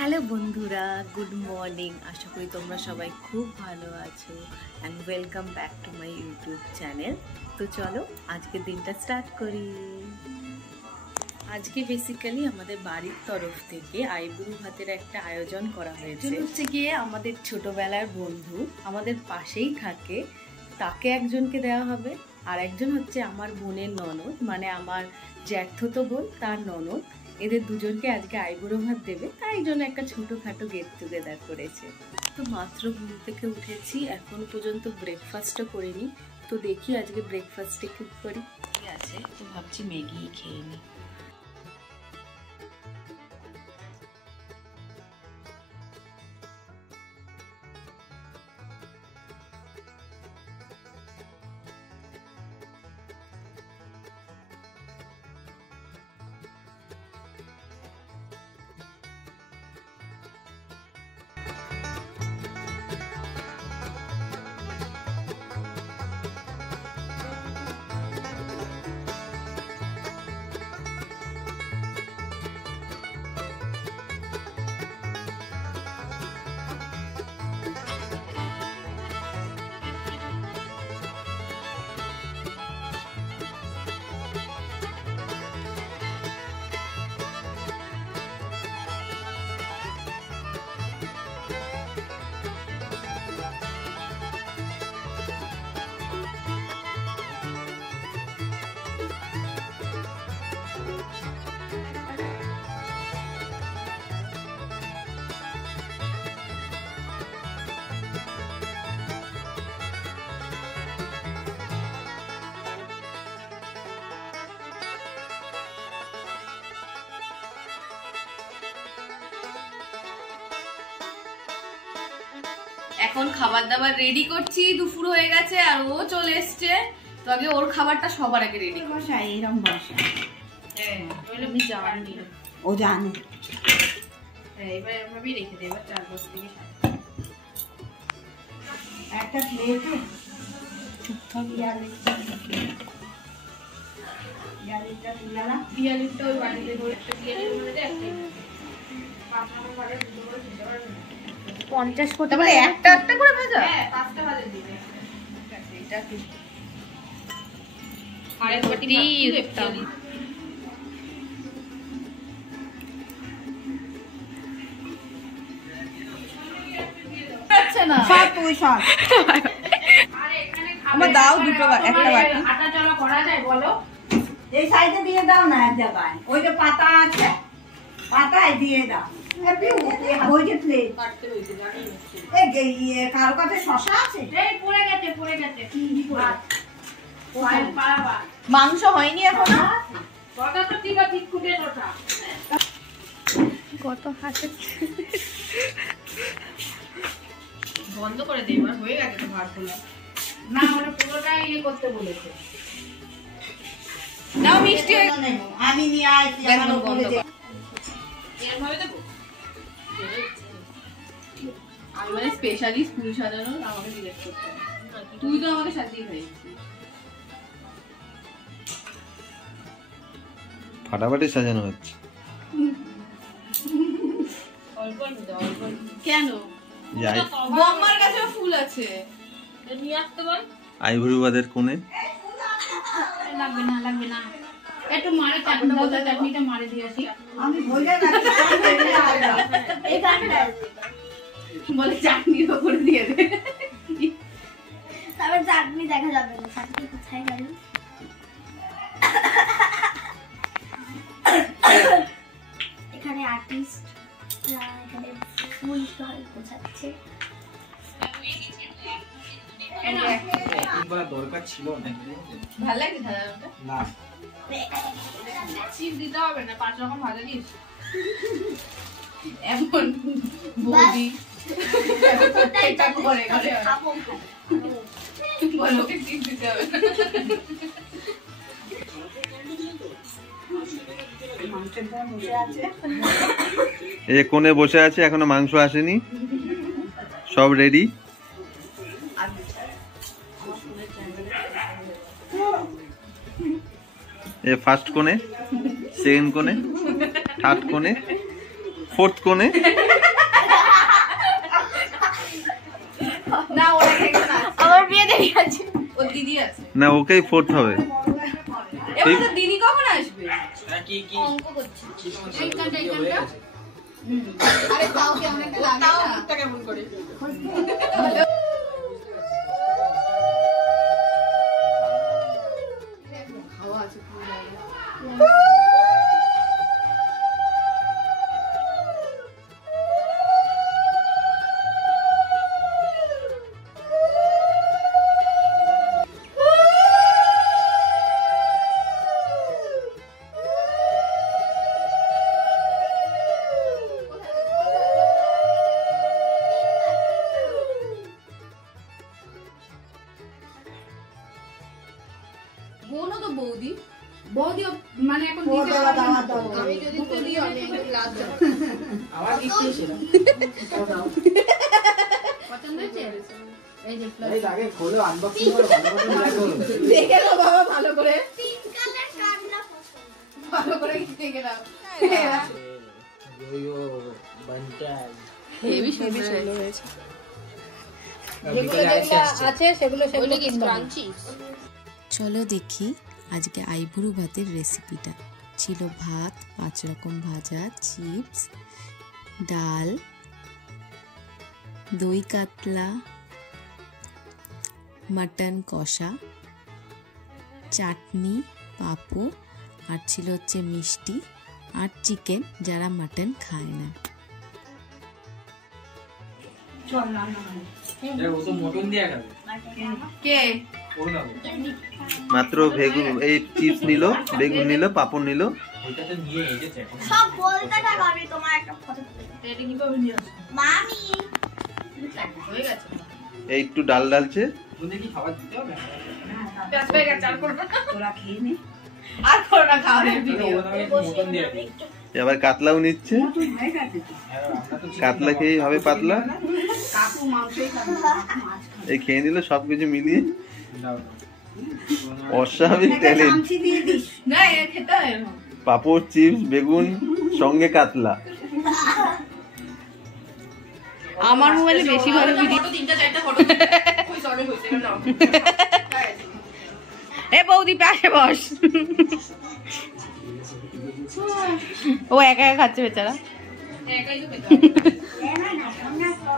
Hello বন্ধুরা, good morning. আশা করি তোমরা সবাই খুব ভালো আছো and welcome back to my YouTube channel. তো চলো আজকের দিনটা স্টার্ট করি। আজকে বেসিক্যালি আমাদের বাড়ির তরফ থেকে আইবুড়ো ভাতের একটা আয়োজন করা হয়েছে। হচ্ছে গিয়ে আমাদের ছোটবেলার বন্ধু, আমাদের পাশেই থাকে, তাকে একজনকে দেওয়া হবে। আর একজন হচ্ছে আমার বোনের ননদ, মানে আমার জ্যাঠতো বোন তার ননদ। এদের দুজনকে আজকে আইবুড়ো ভাত দেবে, তাই জন্য একটা ছোটোখাটো গেট টুগেদার করেছে। তো মাত্র ঘুম থেকে উঠেছি, এখন পর্যন্ত ব্রেকফাস্টও করিনি। তো দেখি আজকে ব্রেকফাস্টে কি করি। ঠিক আছে, তো ভাবছি ম্যাগি খেয়ে নিই। এখন খাবার দাবার রেডি করছি, দুপুর হয়ে গেছে আর ও চলে এসছে। তো আগে ওর খাবারটা সবার আগে রেডি বসা এরকম বসা। হ্যাঁ, আমি জানি ও জানে। হ্যাঁ, এবার এভাবেই রেখে দেব। এবার 4-5 থেকে একটা প্লেটে পিয়ালিটা ওই বাটিতে করে একটা পিয়ালির মধ্যে একটা 5 নম্বর ভাজা দুটো করে খেতে পারবে না। 50 করতে তারপরে একটা একটা করে ভাজা। হ্যাঁ, 5টা ভাজা দিবে। ঠিক আছে, এটা কি আরেক বাটি পিয়ালি। আচ্ছা না, সব তুই সব। আমার দাও দুটো একটা বাটি। আটা চলো করা যায় বলো? এই সাইডে দিয়ে দাও না, এক জায়গায় ওই যে পাতা আছে, পাতায় দিয়ে দাও। ওই যে প্লেট কারো কাছে শশা আছে? পড়ে গেছে পড়ে গেছে। মাংস হয়নি এখনো। কত হাসেছে। বন্ধ করে দে, এবার হয়ে গেছে তো ভাত গুলো। না, মানে পুরোটাই ইয়ে করতে বলেছে। নাও মিষ্টি আমি নিয়ে আসছি। এরভাবে দেবো। আমি মানে স্পেশালি স্কুল সাজানো আমাকে জিজ্ঞেস করতে হবে। তুই তো আমাকে সাজিয়ে খাইছিস। ফাটাফাটি সাজানো হচ্ছে। অল্প অল্প দাও, অল্প অল্প। কেন? যাই বম্মার কাছে ফুল আছে, নিয়ে আসতে বল। আইবুড়ো ভাতের কোণে লাগবে না লাগবে না, একটু মারে চাটনিটা মারে দিয়ে আসি। আমি বলে রাখছি এই গানটা বলে চাটনির উপরে দিয়ে দে। তারপর চাটনি দেখা যাবে না, চাটনি কোথায় গেল? এখানে আর্টিস্ট এখানে ফুল বোঝাচ্ছে। দরকার ছিল ভালো লাগছে সাজানোটা? না, চিপ দিতে হবে না, 5 রকম ভাজা দিস। এমন বৌদি এটা করে করে বলো, ওকে চিপ দিতে হবে না। এই যে কোণে বসে আছে, এখনো মাংস আসেনি, সব রেডি। এ ফার্স্ট কোণে, সেকেন্ড কোণে, থার্ড কোণে, ফোর্থ কোণে। না ওরা এখানে আছে, আমার বিয়ে দেরি আছে। ওর দিদি আছে। না ওকেই ফোর্থ হবে। এবার তো দিদি কখন আসবে? অঙ্ক করছি। এইখানটা এইখানটা। আরে তাও কেমন একটা লাগে না? মুখটা কেমন করে? হাওয়া আছে পুরো জায়গায়। বোনও তো বৌদি, বৌদি মানে এখন দিতে পারবে না তো। আমি যদি তুলি আমি একটু লাভ যাব। আবার কিছু ছিল পছন্দ হয়েছে? এই যে প্লাস এই আগে খোলো, আনবক্সিং করো, ভালো করে দেখো, দেখে নাও বাবা ভালো করে। পিঙ্ক কালার কান্না পছন্দ। ভালো করে দেখে নাও। यो बनता है হেভি সুন্দর হয়েছে। যেগুলো আছে সেগুলো কি ক্রাঞ্চি? চলো দেখি আজকে আইবুড়ো ভাতের রেসিপিটা। ছিল ভাত, 5 রকম ভাজা, চিপস, ডাল, দই কাতলা, মাটন কষা, চাটনি, পাঁপড়, আর ছিল হচ্ছে মিষ্টি আর চিকেন, যারা মাটন খায় না। वो तो मोटन दिया कर কে? মাত্র বেগুন, এই চিপস নিল, বেগুন নিল, পাঁপড় নিল। ওটা তো নিয়ে এসেছে এখন সব বলতে থাকো, আমি তোমার একটা ফটো তুলে দেব। এটা কিভাবে নিয়ে আসবে? মামি হয়ে গেছে। এই একটু ডাল ডালছে। বন্ধু কি খাবার দিতে হবে ব্যাস হয়ে গেছে, আর করো না। তোরা খেয়ে নে। আর করো না খাওয়ার ভিডিও। ওটা আমি মোটন দিয়ে দিই আবার কাতলাও নিচ্ছে। তুই হয়ে গেছে তো। আমরা তো কাতলা খেয়েই হবে পাতলা। কাকু মাংসই খাবে না, কাকু মাছ খাবে। এই খেয়ে নিল সবকিছু মিলিয়ে। দাও অস্বাভাবিক একটা ট্যালেন্ট। চামচি দিয়ে দিস। না এ খেতে হয় এরকম। পাঁপড়, চিপস, বেগুন, সঙ্গে কাতলা। আমার মোবাইলে বেশি ভালো ভিডিও, 3-4টা ফটো ওই সরে হইছে না। এ বৌদি পাশে বস। ও একা একা খাচ্ছে বেচারা। একাই তো খেতে হবে।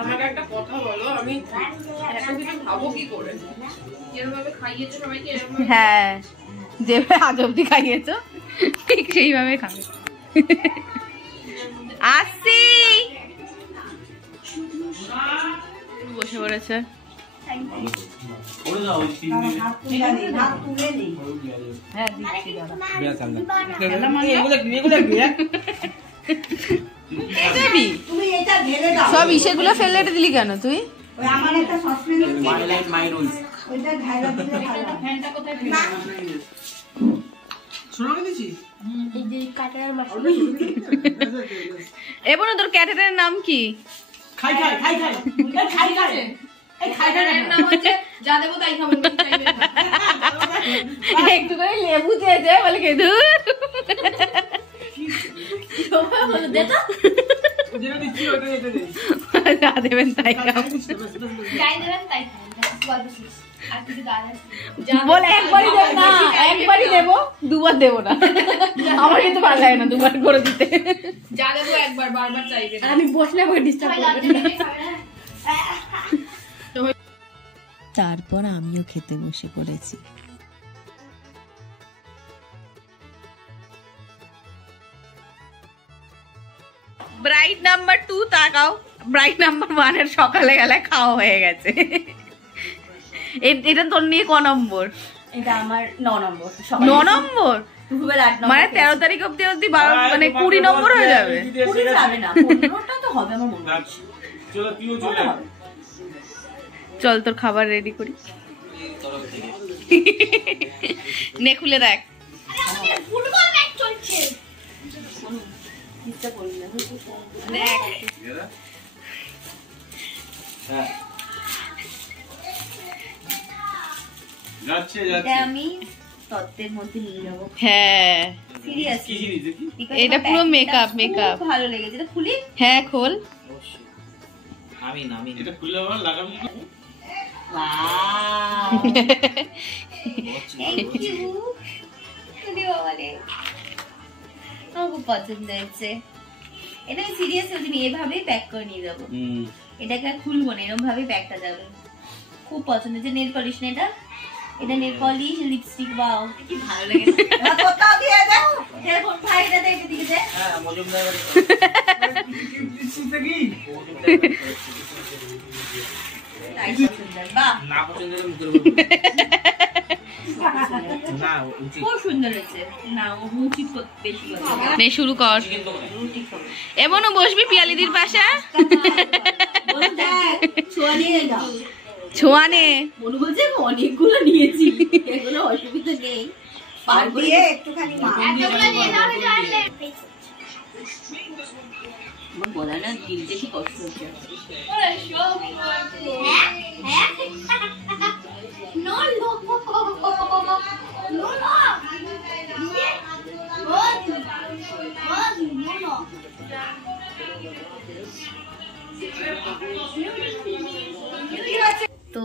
আমাকে একটা কথা বলো, আমি এত কিছু খাবো কি করে? যেভাবে খাইয়েছো সবাইকে এরকম। হ্যাঁ, যেভাবে আজ অব্দি খাইয়েছো ঠিক সেইভাবে খাবে। আসছি। বসে পড়েছে। ওরে দাও ওই 3 মিনিট হাত তুলে নে, হাত তুলে নে। হ্যাঁ দিচ্ছি দাদা। বিয়া চালনা এগুলো বিয়া তুমি এটা ঢেলে দাও। সব ইসেগুলো ফেলে দিলি কেন তুই? ওই আমার একটা সসপ্যান আছে, মাই লাইফ মাই রুলস ওইটা ঢাইলা দিলে ভালো হয়। ফ্যানটা কোথায়? এই যে কাটার মাছ এবার তোর ক্যাটের নাম কি? খাই খাই খাই খাই এই খাই খাই এই খাই খাই নাম হচ্ছে যা দেবো তাই খাবেন। একটু করে লেবু চেয়েছে বলে কে ধুর। দে তো। যেটা দিচ্ছি ওটা এটা দে যা দেবেন তাই খাবেন। যাই দেবেন তাই খাবেন। গল্প শেষ। আর কিছু দাঁড়া বল একবারই দেব না, একবারই দেবো, দুবার দেবো না। আমার কিন্তু ভালো লাগে না দুবার করে দিতে। যা দেবো একবার, বারবার চাইবে। আমি বসলে আমাকে ডিস্টার্ব করবে। তারপর আমিও খেতে বসে পড়েছি। ব্রাইট নাম্বার 2 তাকাও। ব্রাইট নাম্বার 1 এর সকালে গেলে খাওয়া হয়ে গেছে। এটা তোর নিয়ে ক নম্বর? এটা আমার 9 নম্বর। 9 নম্বর দুপুরবেলা 8 নম্বর। মানে 13 তারিখ অব্দি অব্দি 12 মানে 20 নম্বর হয়ে যাবে। 20 যাবে না, 15টা তো হবে আমার মনে হয়। চলো তুইও চলে আয় চল তোর খাবার রেডি করি। নে খুলে দেখ। আরে আমাদের ফুটবল ম্যাচ চলছে। ইচ্ছা করি না। দেখ হ্যাঁ যাচ্ছে এটা যাচ্ছে আমি তত্ত্বের মধ্যে নিয়ে যাবো। হ্যাঁ সিরিয়াসলি কি জিনিস দেখি? এটা পুরো makeup, makeup। ভালো লেগেছে। এটা খুলি? হ্যাঁ খোল। আমি না আমি এটা খুলে আমার লাগাবি কি? Wow thank you. আরে বাবা রে, আমার খুব পছন্দ হয়েছে। এটা আমি সিরিয়াসলি আমি এভাবেই প্যাক করে নিয়ে যাবো। এটাকে আর খুলবো না, এরকম ভাবে প্যাকটা যাবে। খুব পছন্দ হয়েছে। নেল পলিশ না এটা? এটা নেল পলিশ, লিপস্টিক, ওয়াও কি ভালো লাগে। কোথাও দিয়ে দাও। এরকম ভাই এটা দেখে দিকে দে। হ্যাঁ মজুমদার বাড়ি। তাই সুন্দর, বাহ না পছন্দের মুখের উপর না উচিত খুব সুন্দর হয়েছে। না ও উচিত বেশি কথা। নে শুরু কর। কিন্তু এমনও বসবি পিয়ালিদির পাশে। বল দেখ, ছোঁয়া নিয়ে যাও। ছোঁয়া নে। মনে বলছে আমি অনেকগুলো নিয়েছি, এগুলো অসুবিধা নেই। পার দিয়ে একটুখানি মা এতগুলো নিয়ে যাও জানলে। আমার বলা না দিলতে কি কষ্ট হচ্ছে। তো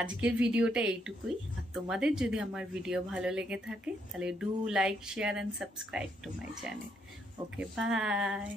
আজকের ভিডিওটা এইটুকুই। আর তোমাদের যদি আমার ভিডিও ভালো লেগে থাকে তাহলে do like, share and subscribe to my channel. Okay, by.